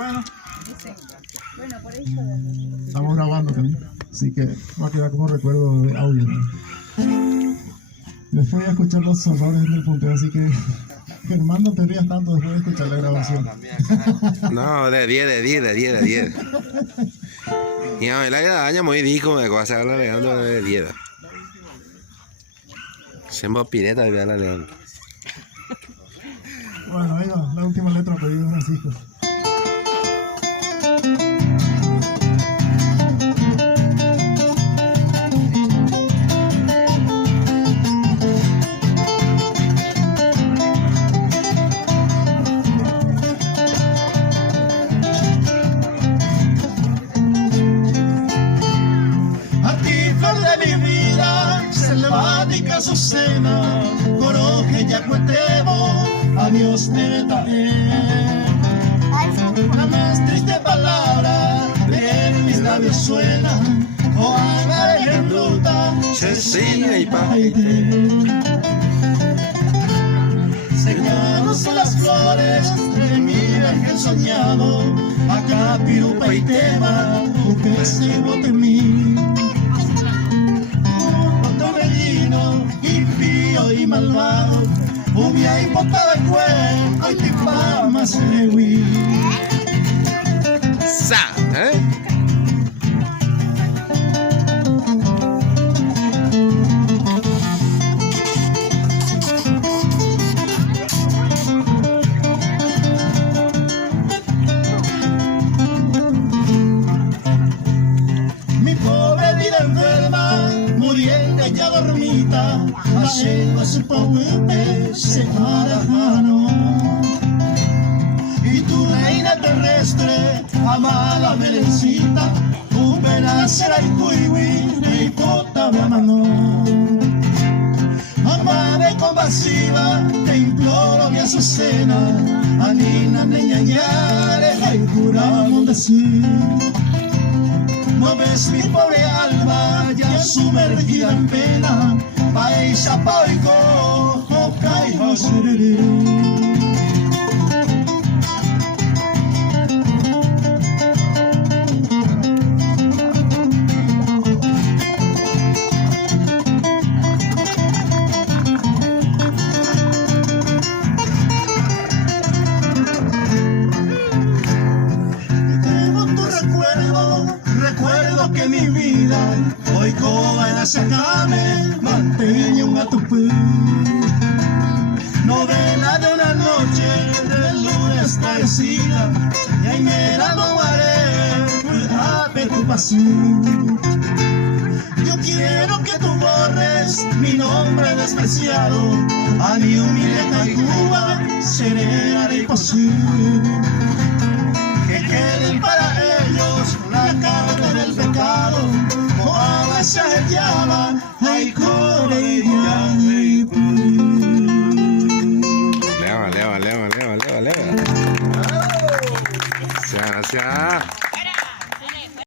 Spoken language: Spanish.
Bueno. Bueno, por eso. Estamos grabando también, así que va a quedar como recuerdo de audio, ¿no? Después voy a escuchar los horrores del punteo, así que Germán, no te rías tanto después de escuchar la grabación. No, de 10. Y a ver, la daña muy disco, me va a hacer la leando de 10. Siempre pineta de la león. Bueno, ahí va, la última letra pedido de Francisco. Azucena, Coroje, Yacuetebo, adiós de Taé. La más triste palabra de mis labios suena, o haga en ruta, Cecilia y Paite. Secados son las flores de mi vergel soñado, acá Pirupa y Tema, que se bote mí. Y malvado, ubia y botada de cue, hoy te pamas de hui. Sa, Mi pobre vida enferma, muriendo ya dormita, haciendo su paupe se harajano. Y tu reina terrestre, amada Belencita, upera será y cuiwi, y cota me amano. Amada y compasiva, te imploro mi azucena, anina neñañare, ay juramos decir. No ves mi pobre alma ya sumergida en pena, paisa paico, hokai hosuriri. Recuerdo que mi vida hoy coba en la sacame, mantenía un atupí. Novela de una noche de luna esclarecida, y ahí me la tomaré, a ver tu pasión. Yo quiero que tú borres mi nombre despreciado, a mi humilde Cuba seré haré posible. Que queden para ellos la carne del pecado, o agua se llama, ay core y leva. Gracias.